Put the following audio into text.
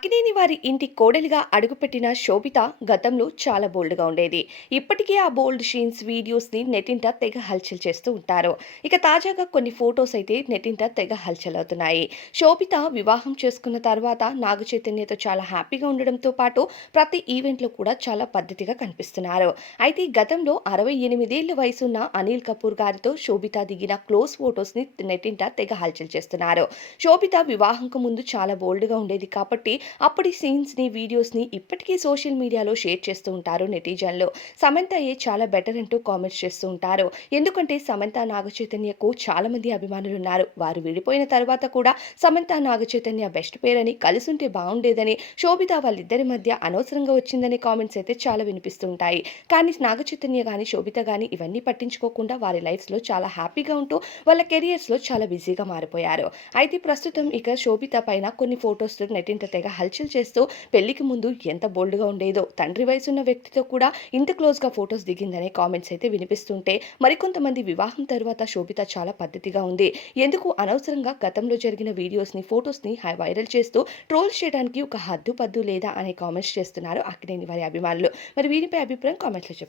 అక్కినేని వారి ఇంటి కోడలిగా అడుగుపెట్టిన శోభిత గతంలో చాలా బోల్డ్గా ఉండేది. ఇప్పటికీ ఆ బోల్డ్ షీన్స్ వీడియోస్ని నెటింట తెగ హల్చల్ చేస్తూ ఉంటారు. ఇక తాజాగా కొన్ని ఫొటోస్ అయితే నెటింట తెగ హల్చల్ అవుతున్నాయి. శోభిత వివాహం చేసుకున్న తర్వాత నాగ చైతన్యతో చాలా హ్యాపీగా ఉండడంతో పాటు ప్రతి ఈవెంట్లో కూడా చాలా పద్ధతిగా కనిపిస్తున్నారు. అయితే గతంలో అరవై ఎనిమిదేళ్ళ వయసున్న అనిల్ కపూర్ గారితో శోభిత దిగిన క్లోజ్ ఫొటోస్ని నెటింట తెగ హల్చల్ చేస్తున్నారు. శోభిత వివాహంకు ముందు చాలా బోల్డ్గా ఉండేది కాబట్టి అప్పటి సీన్స్ని వీడియోస్ని ఇప్పటికీ సోషల్ మీడియాలో షేర్ చేస్తూ ఉంటారు నెటిజన్లు. సమంత ఏ చాలా బెటర్ అంటూ కామెంట్స్ చేస్తూ ఉంటారు. ఎందుకంటే సమంత నాగ చైతన్యకు చాలా మంది అభిమానులు ఉన్నారు. వారు విడిపోయిన తర్వాత కూడా సమంత నాగ చైతన్య బెస్ట్ పేరని కలిసి బాగుండేదని శోభిత వాళ్ళిద్దరి మధ్య అనవసరంగా వచ్చిందనే కామెంట్స్ అయితే చాలా వినిపిస్తుంటాయి కానీ నాగ చైతన్య కానీ శోభిత కానీ ఇవన్నీ పట్టించుకోకుండా వారి లైఫ్స్లో చాలా హ్యాపీగా ఉంటూ వాళ్ళ కెరియర్స్లో చాలా బిజీగా మారిపోయారు. అయితే ప్రస్తుతం ఇక శోభిత పైన కొన్ని ఫొటోస్ నటింత తెగ హల్చల్ చేస్తూ పెళ్ళికి ముందు ఎంత బోల్డ్గా ఉండేదో తండ్రి వయసున్న వ్యక్తితో కూడా ఇంత క్లోజ్గా ఫొటోస్ దిగిందనే కామెంట్స్ అయితే వినిపిస్తుంటే మరికొంతమంది వివాహం తర్వాత శోభిత చాలా పద్ధతిగా ఉంది. ఎందుకు? అనవసరంగా గతంలో జరిగిన వీడియోస్ని ఫొటోస్ని వైరల్ చేస్తూ ట్రోల్స్ చేయడానికి ఒక హద్దు పద్దు లేదా అనే కామెంట్స్ చేస్తున్నారు అక్కినేని వారి అభిమానులు. మరి వీరిపై అభిప్రాయం కామెంట్లో చెప్పండి.